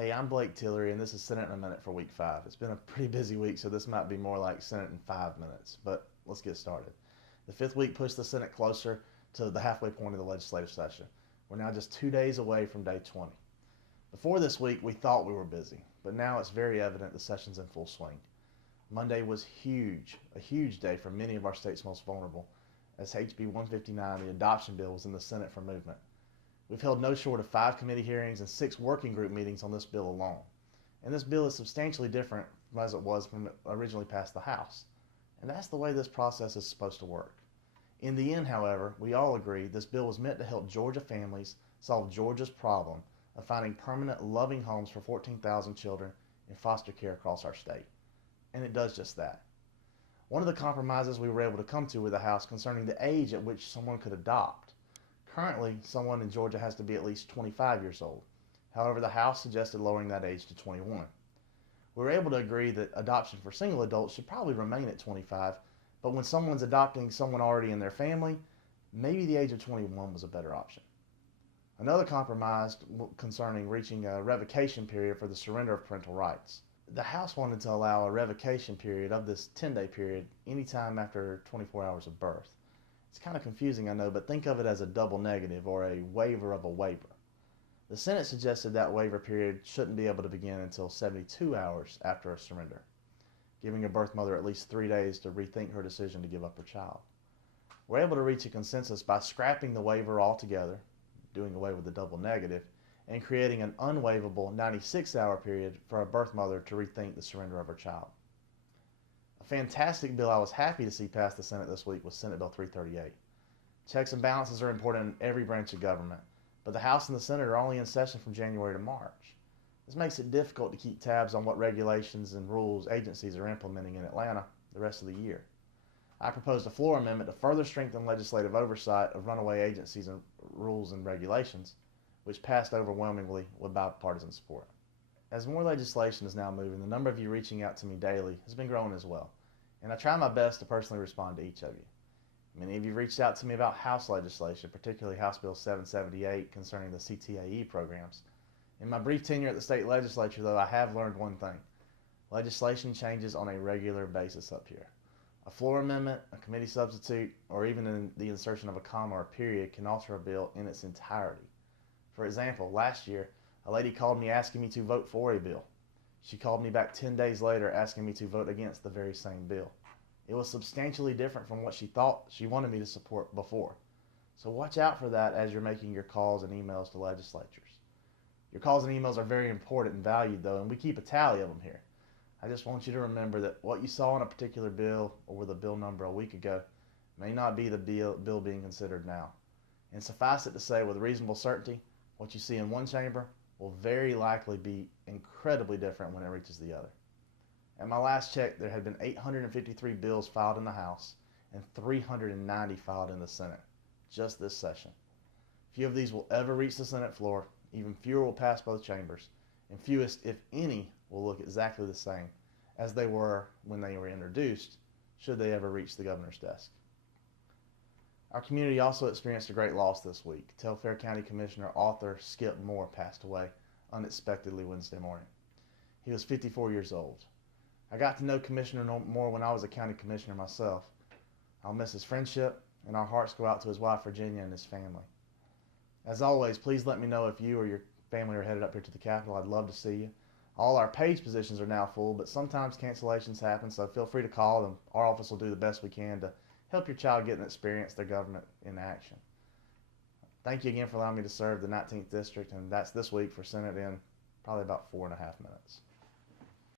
Hey, I'm Blake Tillery, and this is Senate in a Minute for Week 5. It's been a pretty busy week, so this might be more like Senate in 5 minutes, but let's get started. The fifth week pushed the Senate closer to the halfway point of the legislative session. We're now just 2 days away from day 20. Before this week, we thought we were busy, but now it's very evident the session's in full swing. Monday was a huge day for many of our state's most vulnerable, as HB 159, the adoption bill, was in the Senate for movement. We've held no short of 5 committee hearings and 6 working group meetings on this bill alone. And this bill is substantially different from as it was when it originally passed the House. And that's the way this process is supposed to work. In the end, however, we all agree this bill was meant to help Georgia families solve Georgia's problem of finding permanent, loving homes for 14,000 children in foster care across our state. And it does just that. One of the compromises we were able to come to with the House concerning the age at which someone could adopt. Currently, someone in Georgia has to be at least 25 years old. However, the House suggested lowering that age to 21. We were able to agree that adoption for single adults should probably remain at 25, but when someone's adopting someone already in their family, maybe the age of 21 was a better option. Another compromise concerning reaching a revocation period for the surrender of parental rights. The House wanted to allow a revocation period of this 10-day period anytime after 24 hours of birth. It's kind of confusing, I know, but think of it as a double negative or a waiver of a waiver. The Senate suggested that waiver period shouldn't be able to begin until 72 hours after a surrender, giving a birth mother at least 3 days to rethink her decision to give up her child. We're able to reach a consensus by scrapping the waiver altogether, doing away with the double negative, and creating an unwaivable 96-hour period for a birth mother to rethink the surrender of her child. A fantastic bill I was happy to see pass the Senate this week was Senate Bill 338. Checks and balances are important in every branch of government, but the House and the Senate are only in session from January to March. This makes it difficult to keep tabs on what regulations and rules agencies are implementing in Atlanta the rest of the year. I proposed a floor amendment to further strengthen legislative oversight of runaway agencies and rules and regulations, which passed overwhelmingly with bipartisan support. As more legislation is now moving, the number of you reaching out to me daily has been growing as well, and I try my best to personally respond to each of you. Many of you reached out to me about House legislation, particularly House Bill 778 concerning the CTAE programs. In my brief tenure at the state legislature, though, I have learned one thing. Legislation changes on a regular basis up here. A floor amendment, a committee substitute, or even the insertion of a comma or a period can alter a bill in its entirety. For example, last year, a lady called me asking me to vote for a bill. She called me back 10 days later asking me to vote against the very same bill. It was substantially different from what she thought she wanted me to support before. So watch out for that as you're making your calls and emails to legislatures. Your calls and emails are very important and valued, though, and we keep a tally of them here. I just want you to remember that what you saw in a particular bill or with a bill number a week ago may not be the bill being considered now. And suffice it to say with reasonable certainty, what you see in one chamber will very likely be incredibly different when it reaches the other. At my last check, there had been 853 bills filed in the House and 390 filed in the Senate, just this session. Few of these will ever reach the Senate floor, even fewer will pass both chambers, and fewest, if any, will look exactly the same as they were when they were introduced, should they ever reach the governor's desk. Our community also experienced a great loss this week. Telfair County Commissioner author Skip Moore passed away unexpectedly Wednesday morning. He was 54 years old. I got to know Commissioner Moore when I was a county commissioner myself. I'll miss his friendship, and our hearts go out to his wife Virginia and his family. As always, please let me know if you or your family are headed up here to the Capitol. I'd love to see you. All our page positions are now full, but sometimes cancellations happen, so feel free to call, and our office will do the best we can to help your child get and experience their government in action. Thank you again for allowing me to serve the 19th District, and that's this week for Senate in probably about 4.5 minutes.